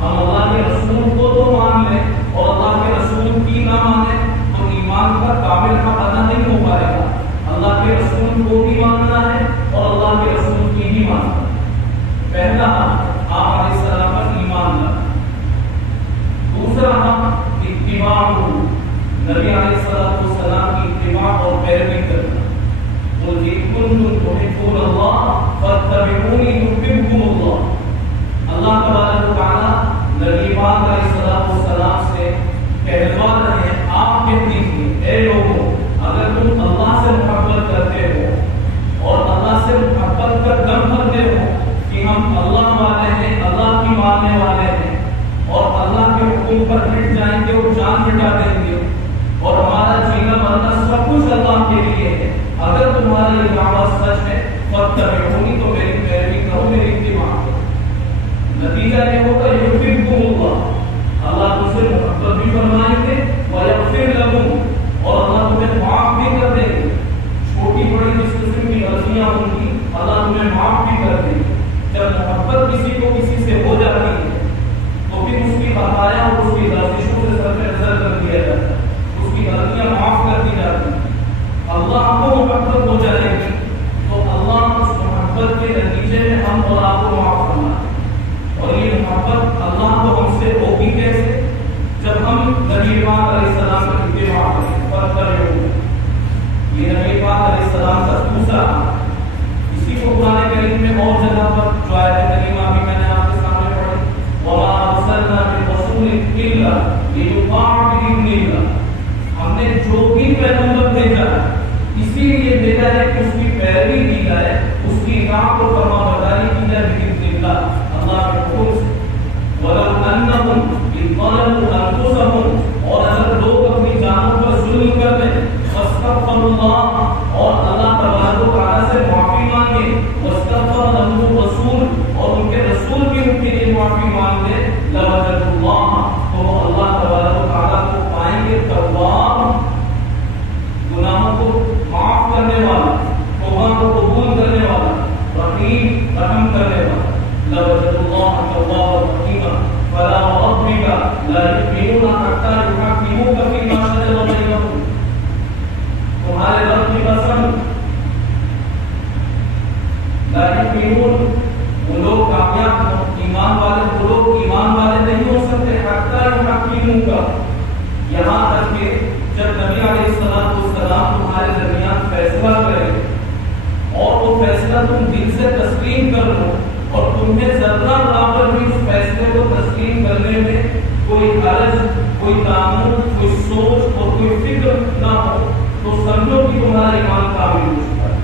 ہم اللہ کے رسول کو تو مان لیں اور اللہ کے رسول کی نہ مانیں تو ایمان ماننے والے ہیں اور اللہ کے حکم پر ہٹ جائیں گے اور جان مٹا دیں گے اور ہمارا جینا مرنا سب کچھ اللہ کے لیے ہے، اگر تمہارا یہ دعویٰ سچ ہے فاتبعونی تو میری پیروی کرو، میری اتباع کرو۔ نتیجہ یہ ہوگا یحببکم اللہ، اللہ تم سے محبت بھی فرمائیں گے ویغفر لکم، اور اللہ تمہیں معاف بھی کر دیں گے۔ چھوٹی بڑی جس قسم کی غلطیاں ہوں گی اللہ تمہیں معاف بھی کر دیں گے۔ جب محبت کسی کو کسی سے ہو جاتی ہے تو پھر اس کی خطایا اور اس کی لغزشوں سے سر پہ نظر کر دیا جاتا ہے، اس کی غلطیاں معاف کر دی جاتی ہیں۔ اللہ کو محبت ہو جائے گی تو اللہ اس محبت کے نتیجے میں ہم اور آپ کو معاف فرمائے، اور یہ محبت اللہ کو ہم سے ہوگی کیسے؟ جب ہم نبی پاک علیہ السلام کا اتباع کریں، فاتبعونی۔ یہ نبی پاک علیہ السلام کا دوسرا، اسی کو قرآن کریم میں اور جگہ پر جو آیت کریمہ بھی میں نے آپ کے سامنے پڑھی، وَمَا أَرْسَلْنَا مِن رَّسُولٍ إِلَّا لِيُطَاعَ بِإِذْنِ اللَّهِ، ہم نے جو بھی پیغمبر بھیجا ہے اسی لیے بھیجا ہے کہ اس کی پیروی کی جائے، اس کی اطاعت اور فرمانبرداری کی جائے بِإِذْنِ اللَّهِ، اللہ کے حکم سے۔ وَلَوْ أَنَّهُمْ إِذْ ظَلَمُوا أَنفُسَهُمْ، اور اگر لوگ اپنی جانوں پر ظلم کر لیں، فَاسْتَغْفَرُوا اللَّهَ، اور اللہ تبارک و تعالیٰ سے معافی مانگے، وَاسْتَغْفَرَ لَهُمُ الرَّسُولُ، اور ان کے رسول بھی ان کے لیے معافی مانگ لے، لَوَجَدُوا اللَّهَ، تو وہ اللہ تبارک و تعالیٰ کو پائیں گے تواب، گناہوں کو معاف کرنے والا، توبہ کو قبول کرنے والا، رحیم رحم کرنے والا۔ لَوَجَدُوا اللَّهَ تَوَّابًا رَحِيمًا فَلَا وَرَبِّكَ لَا يُؤْمِنُونَ حَتَّىٰ يُحَكِّمُوكَ فِيمَا شَجَرَ بَيْنَهُمْ، تمہارے رب کی قسم لا یؤمنون، وہ لوگ کامیاب ایمان والے، وہ لوگ ایمان والے نہیں ہو سکتے حتیٰ یحکموک، یہاں تک کہ جب نبی علیہ السلام تمہارے درمیان فیصلہ کرے اور وہ فیصلہ تم دل سے تسلیم کر لو اور تمہیں ذرہ برابر بھی اس فیصلے کو تسلیم کرنے میں کوئی حرج، کوئی تعمل، کوئی سوچ اور کوئی فکر نہ ہو تو سمجھو کہ تمہارا ایمان کامل ہو چکا ہے۔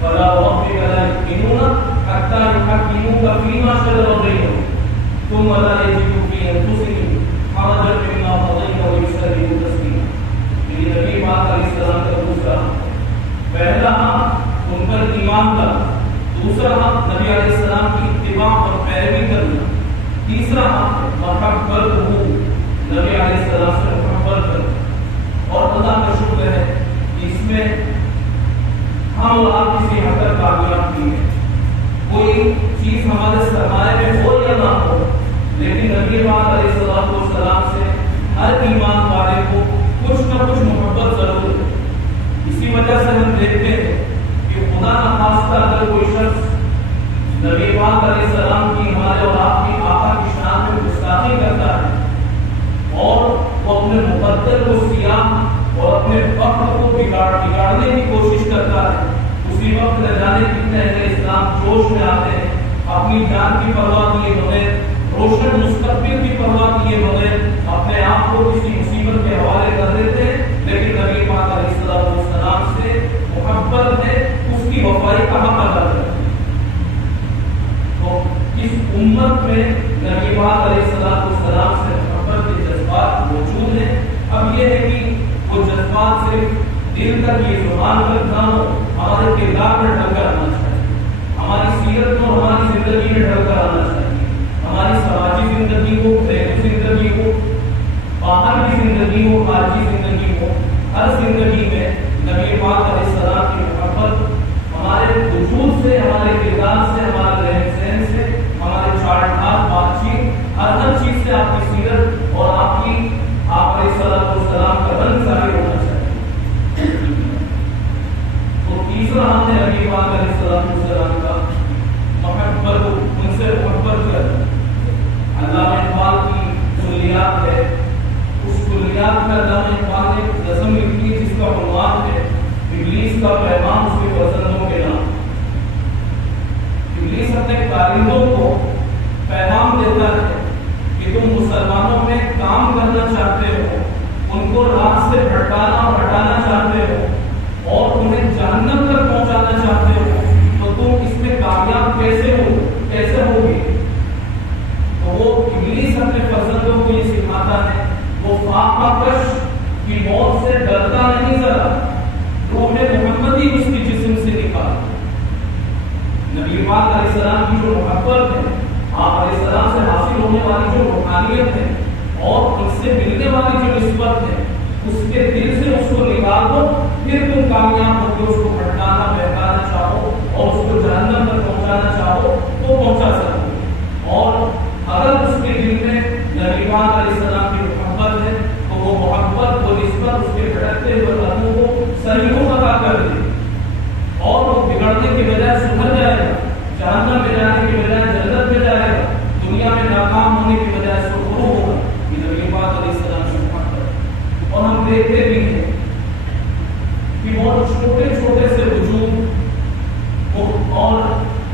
فَلَا وَرَبِّكَ لَا يُؤْمِنُونَ حَتَّىٰ يُحَكِّمُوكَ فِيمَا شَجَرَ بَيْنَهُمْ ثُمَّ لَا يَجِدُوا فِي أَنفُسِهِمْ حَرَجًا مِّمَّا قَضَيْتَ وَيُسَلِّمُوا تَسْلِيمًا۔ یہ نبی پاک علیہ السلام کا دوسرا، پہلا ان پر ایمان کا، دوسرا نبی علیہ السلام کی اتباع اور پیروی کرنا، تیسرا محبت ہو، نبی علیہ السلام سے محبت کرنا۔ اور اللہ کا شکر ہے کہ اس میں ہم اور آپ کسی حد تک کامیاب کی ہے، کوئی چیز ہمارے سرمایہ میں ہو یا نہ ہو، لیکن نبی پاک علیہ السلام سے ہر ایمان والے کو کچھ نہ کچھ محبت ضرور ہے۔ اسی وجہ سے ہم دیکھتے ہیں کہ خدا نخواستہ اگر کوئی شخص نبی پاک علیہ السلام کی، ہمارے اور آپ کی آقا کی شان میں گستاخی کرتا ہے اور وہ اپنے مقدر کو سیاہ اور اپنے وقت کو بگاڑنے کی کوشش کرتا ہے، اسی وقت نہ جانے کتنے اہل اسلام جوش میں آتے ہیں، اپنی جان کی پرواہ کیے بغیر، روشن مستقبل کی پرواہ کیے بغیر اپنے آپ کو کسی مصیبت کے حوالے کر دیتے ہیں، لیکن نبی پاک علیہ السلام سے محبت ہے، اس کی وفائی کا حق ادا کرتے ہیں۔ تو اس امت میں نبی پاک علیہ السلام سے محبت کے جذبات موجود ہیں۔ اب یہ ہے کہ وہ جذبات صرف دل تک، یہ زبان تک نہ ہو، ہمارے کردار میں ڈھل کر آنا چاہیے، ہماری سیرت میں، ہماری زندگی میں ڈھل کر آنا چاہیے، ہماری سماجی زندگی ہو، گھریلو زندگی ہو، باہر کی زندگی ہو، خارجی زندگی ہو، ہر زندگی میں نبی پاک علیہ السلام کی محبت ہمارے وجود سے، ہمارے کردار سے، ہمارے رہن سہن سے، ہمارے چال ڈھال، بات چیت، ہر چیز سے آپ کی سیرت اور آپ علیہ السلام کا رنگ ظاہر ہونا چاہیے۔ تو تیسرا ہم نے نبی پاک علیہ السلام کا محبت، ان سے محبت کرنا۔ علامہ اقبال کی کلیات ہے، اس کلیات میں علامہ اقبال نے ایک نظم لکھی جس کا عنوان ہے ابلیس کا پیغام اس کے پسندوں کے نام۔ ابلیس اپنے کارندوں کو پیغام دیتا ہے کہ تم مسلمانوں میں کام کرنا چاہتے ہو، ان کو راہ سے بھٹکانا اور ہٹانا چاہتے ہو اور انہیں جہنم تک پہنچانا چاہتے ہو، تو تم اس میں کامیاب کیسے ہوگی؟ تو وہ ابلیس اپنے فرزندوں کو یہ سکھاتا ہے، وہ فاقہ کش کی موت سے ڈرتا نہیں، ذرا روح محمدی اس کی جسم سے نکال۔ نبی پاک علیہ السلام کی جو محبت ہے، آپ علیہ السلام سے حاصل ہونے والی جو روحانیت ہے اور ان سے ملنے والی جو نسبت ہے، اس کے دل سے اس کو نکال دو، پھر تم کامیاب ہو کے اس کو بھٹکانا بہکانا چاہو اور اس کو جہنم تک پہنچانا چاہو تو پہنچا سکو گے۔ اور اگر اس کے دل میں نبی پاک علیہ السلام کی محبت ہے تو وہ محبت، وہ نسبت اس کے بھٹکتے ہوئے قدموں کو صحیح عطا کر دے اور وہ بگڑنے کے بجائے سدھر جائے گا، جہنم میں جانے کے بجائے جنت میں جائے گا، دنیا میں ناکام ہونے کی بجائے سرخرو ہوگا۔ یہ نبی پاک علیہ السلام سے محبت ہے۔ اور ہم دیکھتے بھی ہیں کہ بہت چھوٹے چھوٹے سے وجود اور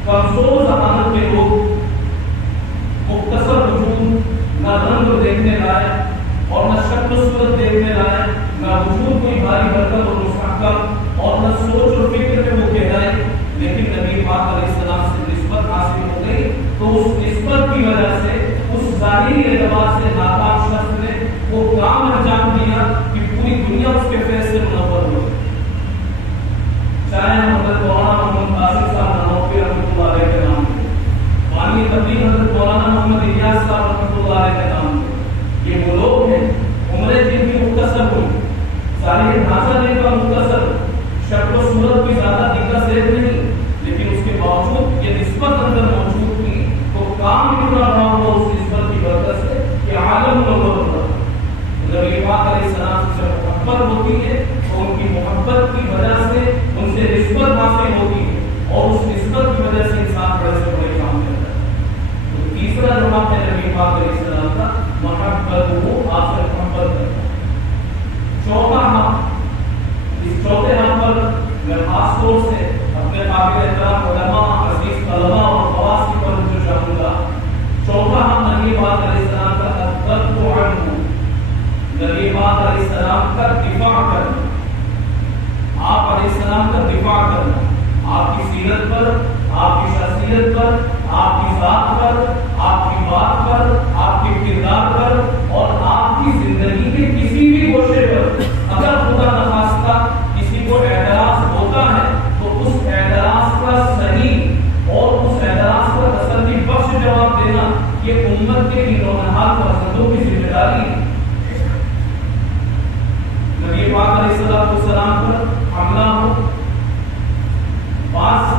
کمزور ذہانت کے لوگ، مختصر وجود، نہ رنگ دیکھنے لائق اور نہ شکل و صورت دیکھنے لائق، نہ وجود کوئی بھاری برکت اور مستحکم اور نہ سوچ اور فکر میں وہ گہرائی، لیکن نبی پاک علیہ السلام سے نسبت حاصل ہو گئی تو اس نسبت کی وجہ سے اس ظاہری اعتبار سے ناکام شخص نے وہ کام انجام دیا کہ پوری دنیا اس کے فیض سے منور ہو۔ چاہے حضرت مولانا محمد قاسم صاحب نانوتوی رحمۃ اللہ علیہ کے نام پہ، بانی تبلیغ حضرت مولانا محمد الیاس صاحب رحمۃ اللہ علیہ کے نام پہ، یہ وہ لوگ ہیں عمریں جن کی مختصر ہوئی، ظاہر ڈھانچہ جن کا مختصر، شکل و صورت کوئی زیادہ دقت زیب نہیں، لیکن اس کے باوجود یہ نسبت اندر موجود تھی تو کام اتنا بڑا ہوا اس نسبت کی برکت سے کہ عالم منور ہوا۔ نبی پاک علیہ السلام سے محبت ہوتی ہے تو ان کی محبت کی وجہ سے ان سے نسبت حاصل ہوتی ہے اور اس نسبت کی وجہ سے انسان بڑے سے بڑے کام کرتا ہے۔ تو تیسرا جواب ہے نبی پاک علیہ السلام کا، محبت ہو، آپ سے محبت کرتا ہے۔ چوتھا حق، اس چوتھے حق پر میں خاص طور سے اپنے قابل احترام علماء، عزیز طلباء اور خواص کی توجہ چاہوں گا۔ چوتھا حق نبی پاک علیہ السلام کا الدفع عنہ، نبی پاک علیہ السلام کا دفاع کرنا، آپ علیہ السلام کا دفاع کرنا، آپ کی سیرت پر، آپ کی شخصیت پر، آپ کی ذات پر، آپ کی بات پر، آپ کے کردار پر اور آپ کی زندگی کے کسی بھی گوشے پر اگر خدا نخواستہ کسی کو اعتراض ہوتا ہے تو اس اعتراض کا صحیح اور اس اعتراض کا تسلی بخش جواب دینا یہ امت کے ان نونہال فرزندوں کی ذمہ داری ہے۔ نبی پاک علیہ السلام پر حملہ ہو، بعض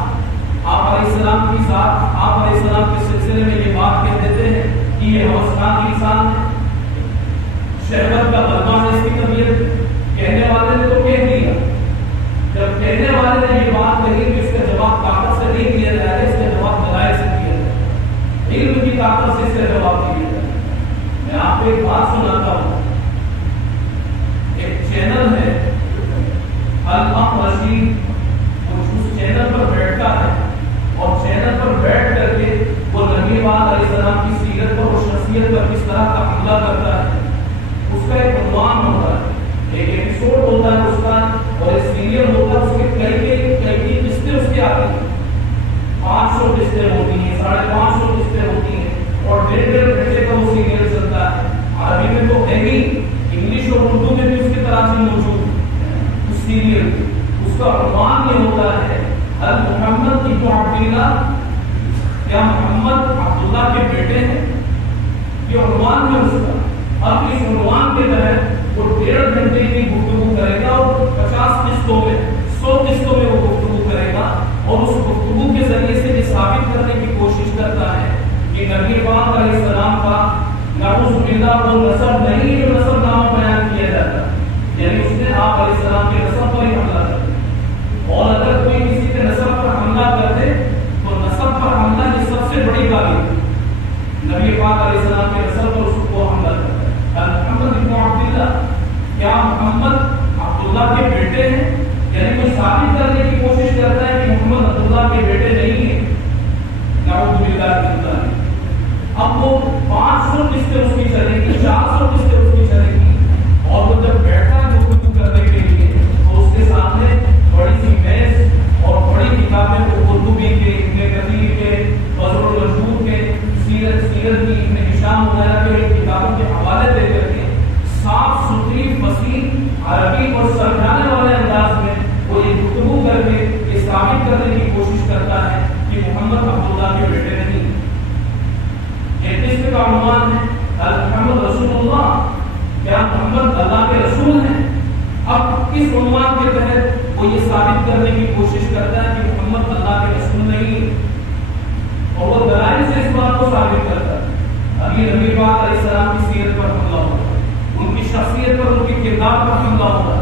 آپ علیہ السلام کی ذات، آپ علیہ السلام کے سلسلے میں یہ بات کہہ دیتے ہیں کہ یہ ہوسخان انسان ہے، شہوت کا بلوا ہے اس کی طبیعت، کہنے والے نے تو کہہ دیا، جب کہنے والے نے یہ بات کہی تو اس کا جواب طاقت سے نہیں دیا جائے گا، اس کا جواب دلائل سے دیا جائے گا، علم کی طاقت سے اس کا جواب دیا جائے گا۔ میں آپ کو ایک بات سناتا ہوں، ایک چینل ہے الحق رشید، اس چینل پر بیٹھتا ہے اور چینل پر بیٹھ کر کے وہ نبی پاک علیہ السلام کی سیرت پر اور شخصیت پر کس طرح کا حملہ کرتا ہے، اس کا ایک عنوان ہوتا ہے، ایک ایپیسوڈ ہوتا ہے اس کا اور ایک سیریل ہوتا ہے، اس کے کئی قسطیں اس کی آتی ہیں، 500 قسطیں ہوتی ہیں، 550 قسطیں ہوتی ہیں اور 1.5 گھنٹے کا وہ سیریل چلتا ہے۔ عربی میں تو ہے ہی، انگلش اور اردو میں بھی اس کی تراجم موجود ہے اس سیریل، اس کا عنوان یہ ہوتا ہے محمد ابن عبداللہ، کیا محمد عبداللہ کے بیٹے ہیں، یہ عنوان ہے اس کا۔ اب اس عنوان کے تحت وہ 1.5 گھنٹے کی گفتگو کرے گا اور 50 قسطوں میں 100 قسطوں میں وہ گفتگو کرے گا اور اس گفتگو کے ذریعے سے یہ ثابت کرنے کی کوشش کرتا ہے کہ نبی پاک علیہ السلام کا نعوذ باللہ وہ نسب نہیں جو نسب نامہ بیان کیا جاتا، یعنی اس نے آپ علیہ السلام کے نسب پر ہی حملہ کر دیا، اور اگر کوئی کسی کے نسب پر حملہ کر دے تو نسب پر حملہ کی سب سے بڑی گالی ہے، نبی پاک علیہ السلام کے نسب پر اس کو حملہ کرتا ہے۔ محمد ابن عبداللہ، کیا محمد عبداللہ کے بیٹے ہیں، یعنی کوئی ثابت کرنے کی کوشش کرتا ہے کہ محمد عبداللہ کے بیٹے نہیں ہیں، نعوذ باللہ من ذالک۔ اب وہ 500 قسطیں اس کی چلے گی، 400 قسطیں اس کی چلے گی، اور وہ جب بیٹھتا ہے گفتگو کرنے کے لیے تو اس کے سامنے بڑی سی میز اور بڑی کتابیں، قرطبی کے، ابن کثیر کے، بزر المجہود کے، سیرت کی، ابن ہشام اسلام وغیرہ کے کتابوں کے حوالے دے کر کے صاف ستھری فصیح عربی اور سمجھانے والے انداز میں وہ یہ گفتگو کر کے یہ ثابت کرنے کی کوشش کرتا ہے کہ محمد عبداللہ کے بیٹے نہیں. یہ اس کا عنوان ہے محمد رسول اللہ، کیا محمد اللہ کے رسول ہیں. اب اس عنوان کے تحت وہ یہ ثابت کرنے کی کوشش کرتا ہے کہ محمد اللہ کے رسول نہیں، اور وہ دلائل سے اس بات کو ثابت کرتا ہے. ابھی نبی پاک علیہ السلام کی سیرت پر حملہ ہوگا، ان کی شخصیت پر، ان کے کردار پر حملہ ہوگا.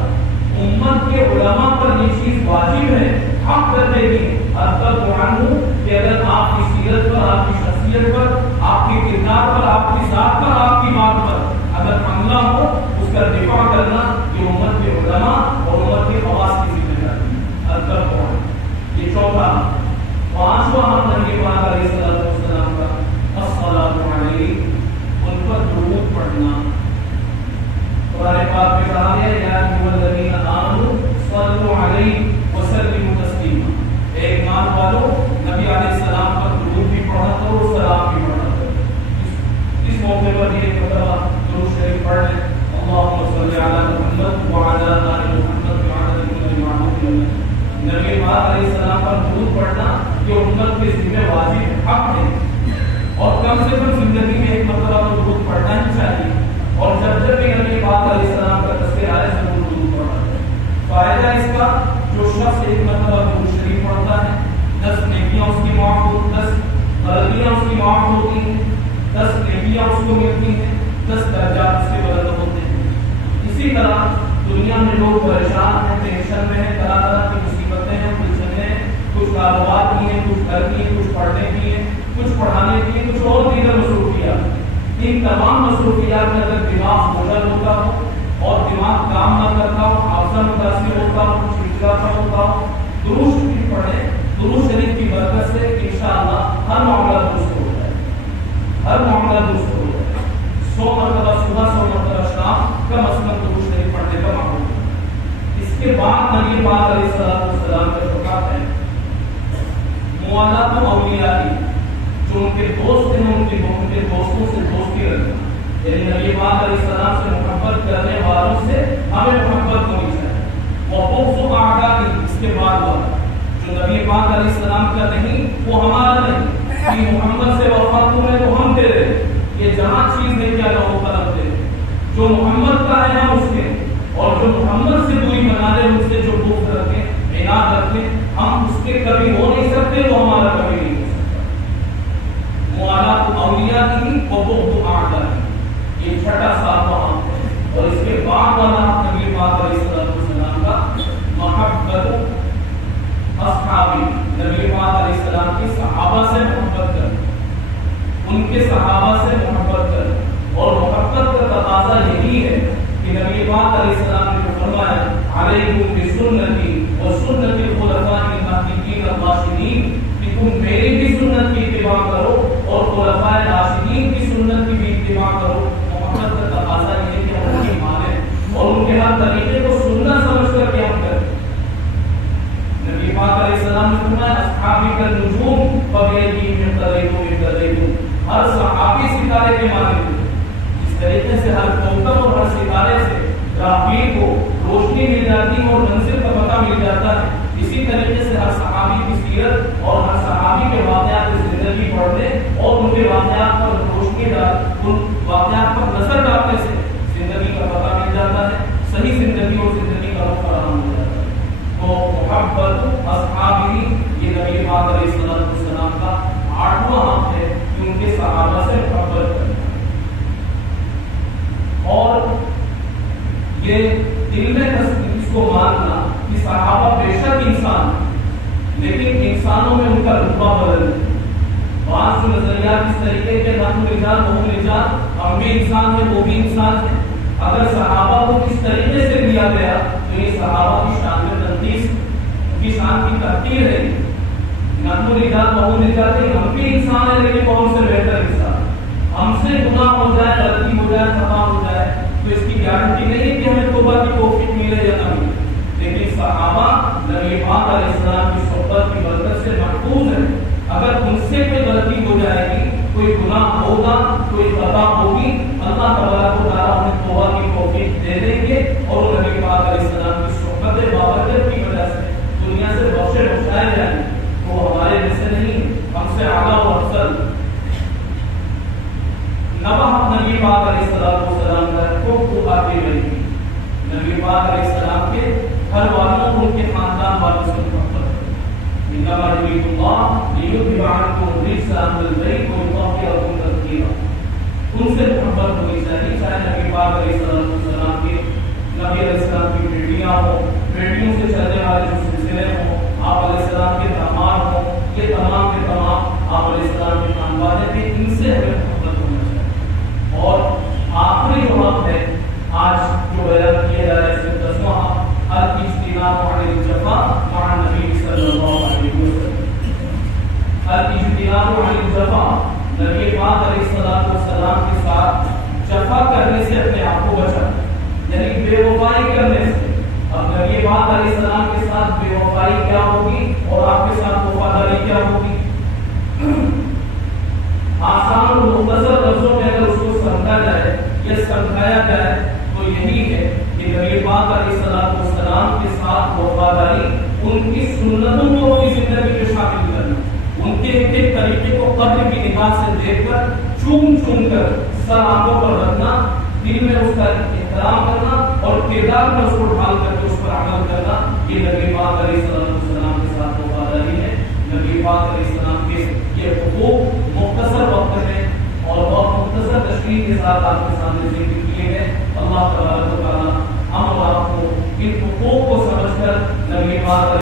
امت کے علماء پر یہ چیز واجب ہے، حق کر دے گی کہ اگر آپ کی سیرت پر، آپ کی شخصیت پر، آپ کے کردار پر، آپ کی ذات پر، آپ کی بات پر اگر حملہ ہو، اس کا دفاع کرنا یہ امت کے علماء اور امت کے خواص کی ذمہ داری ہے. یہ چوتھا. پانچواں ہم نبی پاک علیہ السلام کا الصلاۃ علیہ، ان پر درود پڑھنا. قرآن پاک میں کہا گیا یا ایھا الذین آمنوا صلوا علیہ وسلموا تسلیما. ایک ایمان والو نبی علیہ السلام پر درود بھی پڑھا کرو، سلام بھی پڑھا کرو. اس موقع پر یہ مرتبہ درود شریف پڑھ لیں. اللهم صل علی محمد وعلی آل محمد وعلی کل معبود. نبی پاک علیہ السلام پر درود پڑھنا یہ امت کے ذمہ واجب حق ہے، اور کم سے کم زندگی میں ایک مرتبہ تو درود پڑھنا ہی چاہیے. اور جب بھی نبی پاک علیہ السلام کا تذکرہ آئے ضرور درود پڑھنا ہے. فائدہ اس کا، جو شخص ایک مرتبہ درود شریف پڑھتا ہے 10 نیکیاں اس کی معاف ہوتی، 10 غلطیاں اس کی معاف ہوتی ہیں، 10 نیکیاں اس کو ملتی ہیں، 10 درجات اس کے بلند ہوتے ہیں. اسی طرح دنیا میں لوگ پریشان ہیں، ٹینشن میں ہیں، طرح طرح کی مصیبتیں ہیں، الجھنیں ہیں، کچھ کاروبار کی ہیں، کچھ گھر کی ہیں، کچھ پڑھنے کی ہیں، کچھ پڑھانے کی ہیں، کچھ اور دیگر مصروفیات. ان تمام مصروفیات میں اگر دماغ بوجھل ہوتا ہو اور دماغ کام نہ کرتا ہو، حافظہ متاثر ہوتا ہو، چڑچڑا ہوتا ہو، درود شریف پڑھیں. درود شریف کی برکت سے انشاءاللہ ہر معاملہ درست ہو جائے، ہر معاملہ درست ہو جائے. 100 مرتبہ صبح، 100 مرتبہ شام، کم از کم درود شریف پڑھنے کا معمول. اس کے بعد نبی پاک علیہ السلام کا شفاعت ہے موالات اولیاء کی، جو ان کے دوست ہیں ان کے دوستوں سے دوستی رکھنا. یعنی نبی پاک علیہ السلام سے محبت کرنے والوں سے ہمیں محبت ہونی چاہیے. وبغض اعداء، اس کے بعد والا جو نبی پاک علیہ السلام کا نہیں وہ ہمارا نہیں. کہ محمد سے وفا تمہیں تو ہم دے رہے، یہ جہاں چیز نہیں کیا وہ طلب دے. جو محمد کا ہے ہم اس کے، اور جو محمد سے دوری بنا لے، اس سے جو بغض رکھیں، عناد رکھیں، ہم اس کے کبھی ہو نہیں سکتے، وہ ہمارا کبھی نہیں ہو سکتا. موالات اولیاء کی وبغض اعداء، یہ چھٹا ساتواں ہم ہے. اور اس کے بعد والا نبی پاک علیہ السلام کا محبت اصحابی، نبی پاک علیہ السلام کی صحابہ سے محبت کر، ان کے صحابہ سے محبت کر. اور محبت کا تقاضا یہی ہے کہ نبی پاک علیہ السلام نے فرمایا علیکم بسنتی وسنت الخلفاء الراشدین الراشدین، کہ تم میری بھی سنت کی اتباع کرو اور خلفاء راشدین کی سنت کی بھی اتباع کرو. محبت کا تقاضا یہ ہے کہ ہم ان کی مانیں اور ان کے ہر طریقے کو سننا سمجھ کر کے ہم کریں. نبی پاک علیہ السلام نے فرمایا اصحابی کالنجوم فبأيهم اقتديتم. ہر صحابی ستارے کے مانند تھے. اس طریقے سے ہر کوکب اور ہر ستارے سے راہبیر کو روشنی مل جاتی ہے اور منزل کا پتہ مل جاتا ہے. اسی طریقے سے ہر صحابی کی سیرت اور ہر صحابی کے واقعات کی زندگی پڑھنے اور ان کے واقعات پر روشنی ان واقعات پر نظر ڈالنے سے زندگی کا پتہ مل جاتا ہے، صحیح زندگی اور زندگی کا رخ فراہم ہو جاتا ہے. تو محبت اصحابی یہ نبی پاک علیہ السلام کا 8واں حق ہے کہ ان کے صحابہ سے محبت کرنا. اور یہ دل میں اس کو ماننا کہ صحابہ بے شک انسان لیکن انسانوں میں ان کا رتبہ بدل ہے. بعض جو نظریات اس طریقے کے نحن رجال وہ رجال، ہم بھی انسان ہیں وہ بھی انسان ہیں. اگر صحابہ کو کس طریقے سے لیا گیا تو یہ صحابہ کی شان میں تنقیص، ان کی شان کی تحقیر ہے. نحن رجال وہ رجال نہیں، ہم بھی انسان ہیں لیکن وہ ہم سے بہتر انسان. ہم سے گناہ ہو جائے، غلطی ہو جائے، خطا ہو جائے تو اس کی گارنٹی نہیں ہے کہ ہمیں توبہ کی توفیق ملے یا نہ ملے. لیکن صحابہ نبی پاک علیہ السلام کی صحبت کی برکت سے محفوظ ہے. اگر ان سے کوئی غلطی ہو جائے گی، کوئی گناہ ہوگا، کوئی کوئی خطا ہوگی اللہ تبارک و تعالیٰ انہیں توبہ کی توفیق دے دیں گے اور وہ نبی پاک علیہ السلام کی صحبت بابرکت کی وجہ سے دنیا سے بخشے بخشائے جائیں گے. وہ ہمارے جیسے نہیں, ہم سے اعلیٰ و افضل نبی پاک علیہ السلام کا خوب آتی رہی. نبی پاک علیہ السلام کے گھر والوں ان کے خاندان والوں سے محبت ہے. انما یرید اللہ لیذھب عنکم الرجس اہل البیت ویطہرکم تطہیرا. ان سے محبت ہونی چاہیے, چاہے نبی پاک علیہ السلام کے نبی علیہ السلام کی بیٹیاں ہوں, بیٹیوں سے چلنے والے جو سلسلے ہوں, آپ علیہ السلام کے داماد ہوں, یہ تمام کے تمام آپ علیہ السلام کے خاندان ہیں, ان سے ہمیں محبت ہونا چاہیے. اور آخری جو حق ہے آج جو بیان کیا جا رہا ہے, اس میں 10واں الاجتناب عن الجفا مع النبی صلی اللہ علیہ وسلم. الاجتناب عن الجفا, نبی پاک علیہ السلام کے ساتھ جفا کرنے سے اپنے آپ کو بچانا, یعنی بے وفائی کرنے سے. اب نبی پاک علیہ السلام کے ساتھ بے وفائی کیا ہوگی اور آپ کے ساتھ وفاداری کیا ہوگی؟ آسان اور مختصر لفظوں میں اگر اس کو سمجھا جائے یا سمجھایا جائے تو یہی ہے کہ نبی پاک علیہ السلام کے ساتھ وفاداری ان کی سنتوں کو اپنی زندگی میں شامل کرنا, ان کے ایک ایک طریقے کو قدر کی نگاہ سے دیکھ کر چون چون کر سر آنکھوں پر رکھنا, دل میں اس کا احترام کرنا اور کردار میں اس کو ڈھال کر کے اس پر عمل کرنا. یہ نبی پاک علیہ السلام کے ساتھ وفاداری ہے. نبی پاک علیہ السلام کے یہ حقوق مختصر وقت میں اور بہت مختصر تشریح کے ساتھ آپ کے سامنے ذکر